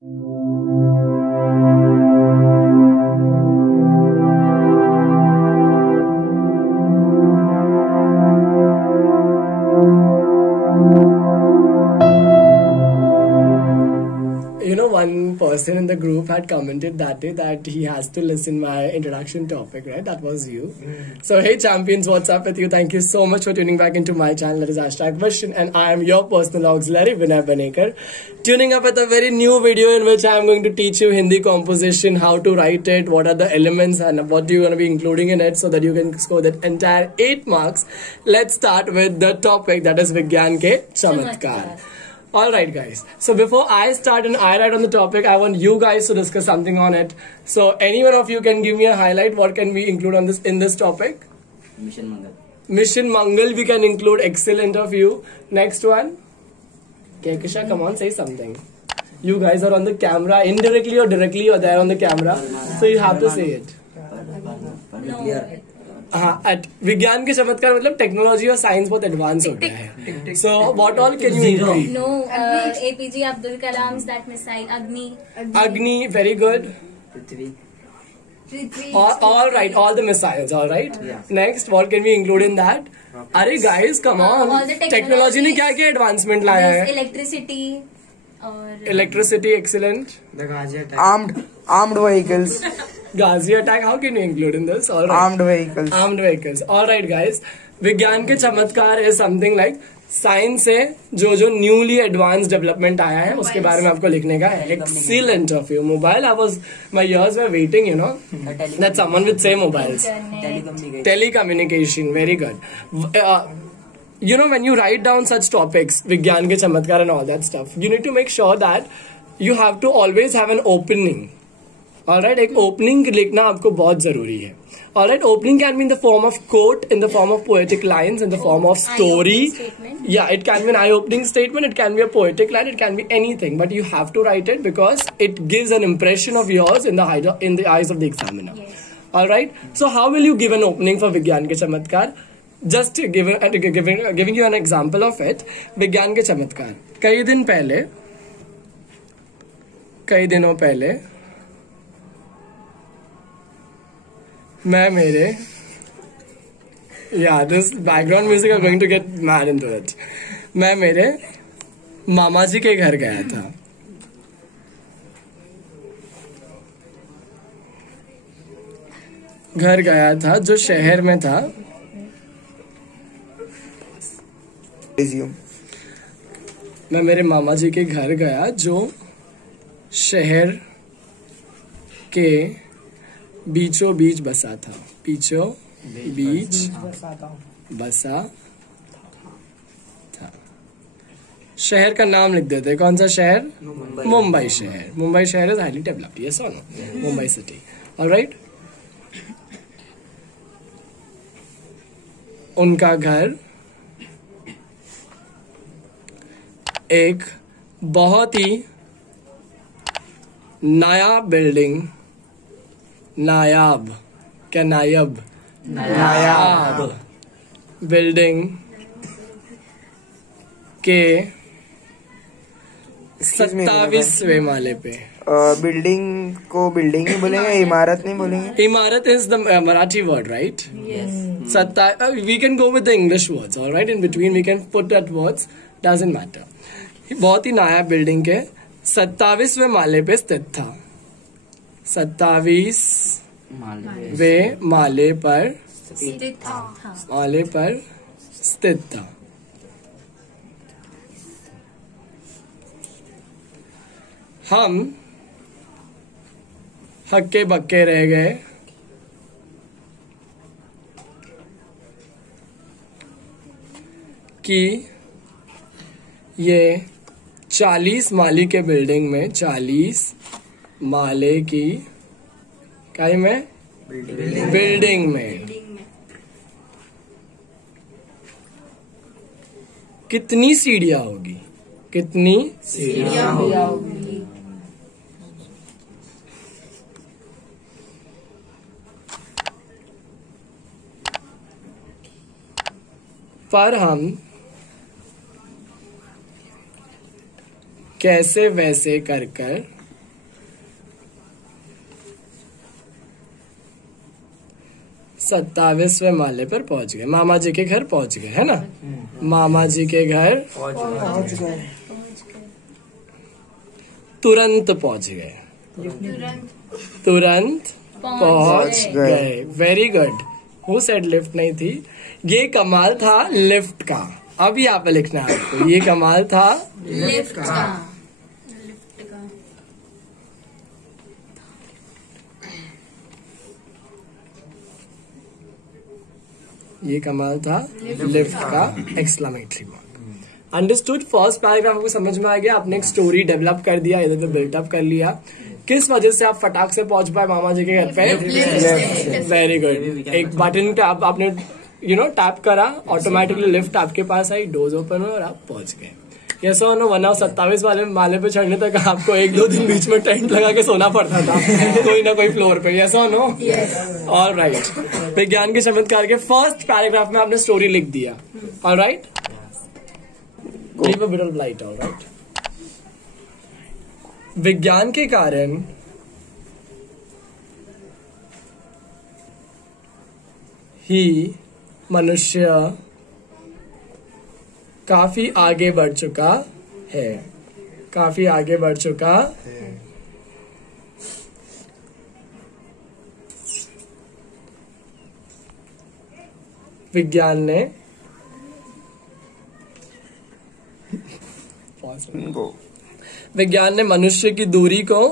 One person in the group had commented that day that he has to listen my introduction topic, right? That was you. So, hey champions, what's up with you? Thank you so much for tuning back into my channel. That is #Question, and I am your personal auxiliary, Vinay Banekar. Tuning up with a very new video in which I am going to teach you Hindi composition, how to write it, what are the elements, and what you're going to be including in it so that you can score that entire 8 marks. Let's start with the topic, that is Vigyan Ke Chamatkar. Alright guys, so before I start and I write on the topic, I want you guys to discuss something on it. So any one of you can give me a highlight. What can we include on this in this topic? Mission Mangal. Mission Mangal we can include. Excellent of you. Next one. Kekisha, come on, say something. You guys are on the camera, indirectly or directly you're there on the camera, so you have to say it. At विज्ञान के चमत्कार मतलब technology और science बहुत advance हो गया है. So what all can you include? No, APJ Abdul Kalam's that missile Agni, very good. All right, all the missiles, all right. Yeah. Next, what can we include in that? अरे guys, come on. Technology ने क्या क्या advancement लाया है? Electricity और Electricity, excellent. The Ghazi attack. Armed vehicles. Ghazi attack, how can you include in this? All right. Armed vehicles. Armed vehicles. All right, guys. विज्ञान के चमत्कार is something like साइंस से जो न्यूली एडवांस डेवलपमेंट आया है उसके बारे में आपको लिखने का है. Excellent of you. Mobile, I was my years were waiting, that someone would say mobiles. Telecommunication, very good. When you write down such topics, विज्ञान के चमत्कार and all that stuff, you need to make sure that you have to always have an opening. Alright, एक opening लिखना आपको बहुत जरूरी है. Alright, opening can be in the form of quote, in the form of poetic lines, in the form of story. Yeah, it can be an eye-opening statement, it can be a poetic line, it can be anything. But you have to write it because it gives an impression of yours in the eyes of the examiner. Yes. Alright, so how will you give an opening for Vigyan Ke Chamatkar? Just giving you an example of it. Vigyan Ke Chamatkar. कई दिनों पहले मैं मेरे this background music are going to get mad into it. मैं मेरे मामा जी के घर गया था. घर गया था जो शहर में था. मैं मेरे मामा जी के घर गया जो शहर के बीचों बीच बसा था. बीचों बीच बसा था. शहर का नाम लिख देते. कौन सा शहर? मुंबई शहर. मुंबई शहर इज हाईली डेवलप्ड. यस और नो? मुंबई सिटी. ऑलराइट. उनका घर एक बहुत ही नया बिल्डिंग, नायाब बिल्डिंग के 27वें माले पे. बिल्डिंग को बिल्डिंग ही बोलेंगे, इमारत नहीं बोलेंगे. इमारत is the Marathi word, right? We can go with the English words, all right? In between we can put that words, doesn't matter. बहुत ही नया बिल्डिंग के 27वें माले पे स्थित था. 27वें माले पर स्थित था. हम हक्के बक्के रह गए. कि ये 40 माले के बिल्डिंग में 40 माले की काय में बिल्डिंग में कितनी सीढ़ियां होगी? कितनी सीढ़ियां होगी? पर हम कैसे वैसे कर कर 27वें माले पर पहुंच गए, मामा जी के घर पहुंच गए, है ना? मामा जी के घर पहुंच गए। तुरंत पहुंच गए, तुरंत पहुंच गए। Very good. Who said lift नहीं थी? ये कमाल था लिफ्ट का। अब यहाँ पे लिखना है आपको, ये कमाल था लिफ्ट का। ये कमाल था लिफ्ट का exclamatory mark. Understood. First paragraph आपको समझ में आ गया, आपने एक स्टोरी डेवलप कर दिया, इधर पे बिल्टअप कर लिया। किस वजह से आप फटाक से पहुंच पाए मामा जी के घर पे? Very good. एक बटन पे आपने टैप करा, ऑटोमेटिकली लिफ्ट आपके पास आई, डोर्स ओपन हुए और आप पहुंच गए। यस और नो? वरना 27 वाले माले पे चढ़ने तक आपको 1-2 दिन बीच में टेंट लगा के सोना पड़ता था कोई ना कोई फ्लोर पे। यस और नो? ऑलराइट। विज्ञान के चमत्कार के फर्स्ट पैराग्राफ में आपने स्टोरी लिख दिया। Alright, leave a bit of light. Alright. विज्ञान के कारण ही मनुष्य काफी आगे बढ़ चुका है, काफी आगे बढ़ चुका है। विज्ञान ने विज्ञान ने मनुष्य की दूरी को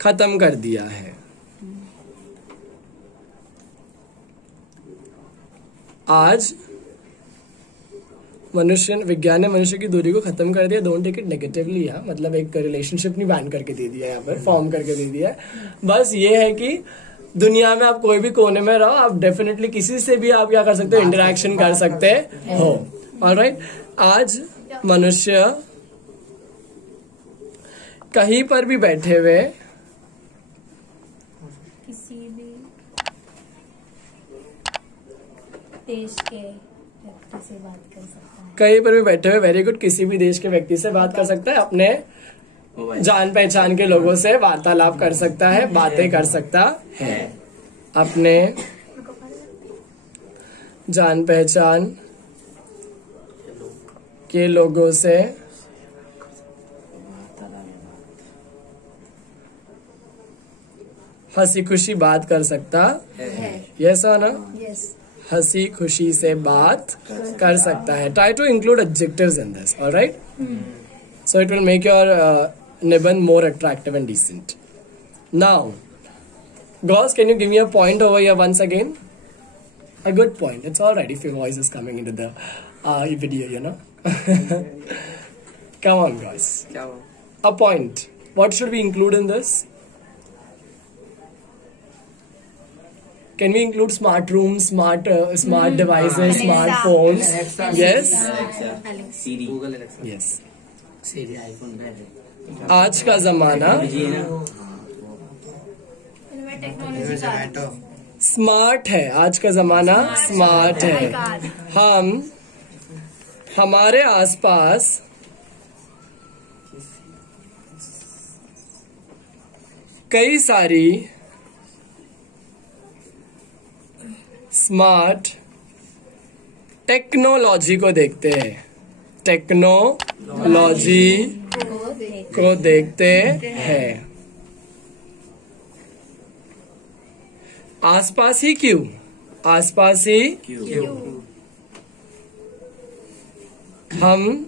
खत्म कर दिया है। आज विज्ञान ने मनुष्य की दूरी को खत्म कर दिया। डोंट टेक इट नेगेटिवली, मतलब एक रिलेशनशिप नहीं बैन करके दे दिया, यहाँ पर फॉर्म करके दे दिया है। बस ये है कि दुनिया में आप कोई भी कोने में रहो, आप डेफिनेटली किसी से भी आप क्या कर सकते हो, इंटरेक्शन कर सकते हो। ऑलराइट। आज मनुष्य कहीं पर भी बैठे हुए किसी भी देश के व्यक्ति से बात कर सकता है। कहीं पर भी बैठे हुए, वेरी गुड, किसी भी देश के व्यक्ति से बात कर सकता है, अपने जान पहचान के लोगों से वार्तालाप कर सकता है, बातें कर सकता है, अपने जान पहचान के लोगों से हंसी खुशी बात कर सकता है। यस और नो? यस। हंसी खुशी से बात कर सकता है। Try to include adjectives in this, alright? So it will make your Niban more attractive and decent. Now, girls, can you give me a point over here once again? A good point. It's alright if your voice is coming into the video, you know. Come on, guys. A point. What should we include in this? Can we include smart rooms, smart devices, smartphones? Yes. Alexa, Siri, Google Alexa. Yes. Siri, iPhone है। आज का जमाना smart है। आज का जमाना smart है। हम हमारे आसपास कई सारी स्मार्ट टेक्नोलॉजी को देखते हैं, टेक्नोलॉजी को देखते हैं। आसपास ही क्यों? आसपास ही क्यों? हम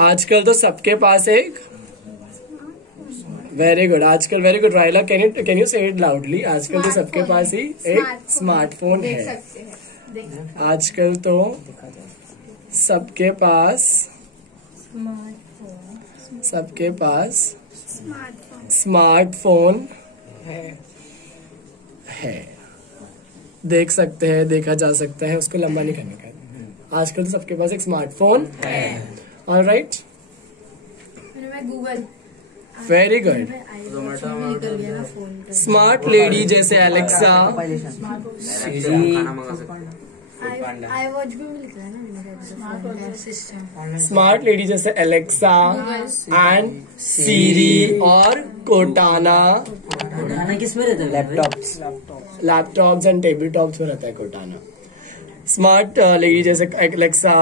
आजकल तो सबके पास एक वेरी गुड, आजकल very good Raila, can you से इट लाउडली? आजकल तो सबके पास ही एक स्मार्टफोन है। आजकल तो सबके पास स्मार्टफोन है। देख सकते हैं, देखा जा सकता है, उसको लंबा नहीं करने का। आजकल तो सबके पास एक स्मार्टफोन है। Alright, Google. Very good. Smart lady जैसे एलेक्सा, खाना मंगा सकते हैं। आई वॉच भी मिलता है ना। स्मार्ट लेडी जैसे एलेक्सा एंड सीरी और कोटाना। कोटाना किस में रहता है? लैपटॉप्स एंड टेबल टॉप्स में रहता है कोटाना। स्मार्ट लेडी जैसे Alexa,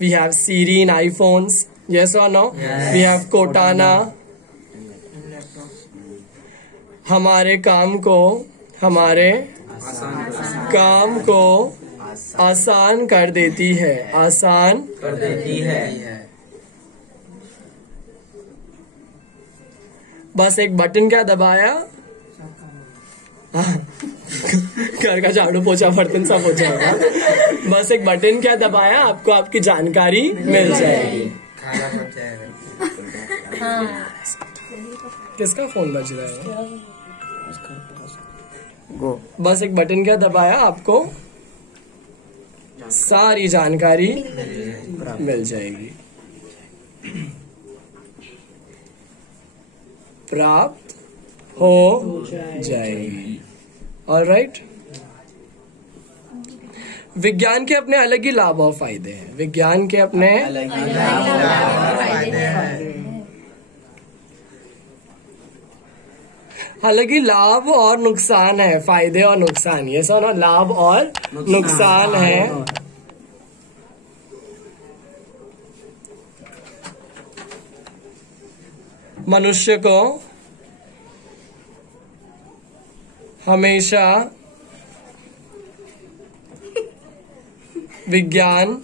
we have Siri in iPhones, yes और नो? We have Cortana. हमारे काम को आसान कर देती है, आसान कर देती है। बस एक बटन क्या दबाया, घर का झाड़ू पोछा बर्तन सब हो जाएगा। बस एक बटन क्या दबाया, आपको आपकी जानकारी मिल जाएगी। खाना पक जाएगा। किसका फोन बज रहा है? गो। बस एक बटन क्या दबाया, आपको सारी जानकारी मिल जाएगी, प्राप्त हो जाएगी। ऑलराइट। विज्ञान के अपने अलग ही लाभ और फायदे हैं। विज्ञान के अपने हालांकि लाभ और नुकसान है, फायदे और नुकसान, ये सो ना, लाभ और नुकसान है। मनुष्य को हमेशा विज्ञान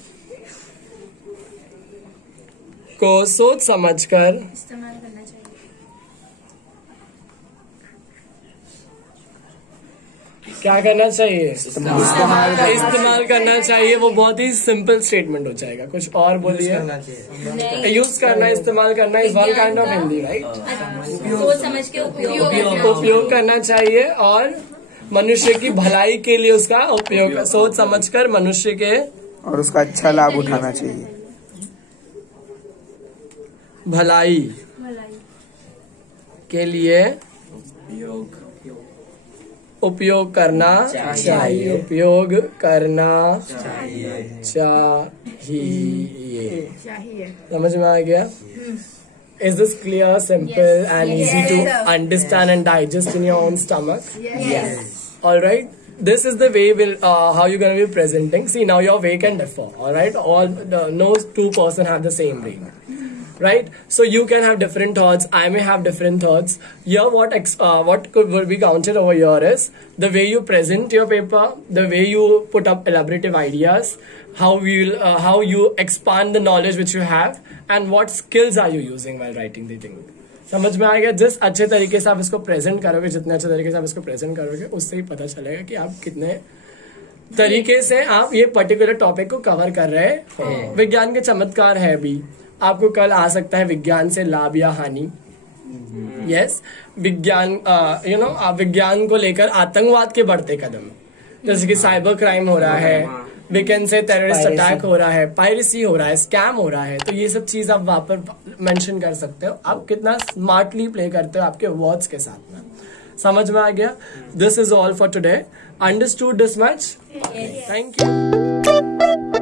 को सोच समझकर इस्तेमाल करना चाहिए। क्या करना चाहिए? इस्तेमाल करना चाहिए। वो बहुत ही सिंपल स्टेटमेंट हो जाएगा। कुछ और बोलिए। यूज करना, इस्तेमाल करना is one kind of Hindi, right? सोच समझ के उपयोग करना चाहिए और मनुष्य की भलाई के लिए उसका उपयोग, सोच समझकर मनुष्य के और उसका अच्छा लाभ उठाना चाहिए। भलाई के लिए उपयोग करना चाहिए। उपयोग करना चाहिए। समझ में आ गया? Is this clear, simple, and easy to understand and digest in your own stomach? Yes. All right. This is the way how you're going to be presenting. See, now your way can differ. All right. No two person have the same way. Right. So you can have different thoughts. I may have different thoughts. Here, what will be counted over here is the way you present your paper, the way you put up elaborative ideas, how you expand the knowledge which you have, and what skills are you using while writing the thing. समझ में आ गया? जिस अच्छे तरीके से आप इसको present करोगे, जितने अच्छे तरीके से आप इसको प्रेजेंट करोगे, उससे ही पता चलेगा कि आप कितने तरीके से आप ये पर्टिकुलर टॉपिक को कवर कर रहे हैं। विज्ञान के चमत्कार है भी। आपको कल आ सकता है विज्ञान से लाभ या हानि। यस, विज्ञान विज्ञान को लेकर आतंकवाद के बढ़ते कदम, जैसे कि साइबर क्राइम हो रहा है, we can say terrorist attack हो रहा है, पायरेसी हो रहा है, स्कैम हो रहा है। तो ये सब चीज आप वहां पर मेंशन कर सकते हो। आप कितना स्मार्टली प्ले करते हो आपके वर्ड्स के साथ में। समझ में आ गया? This is all for today. Understood this much? Thank you.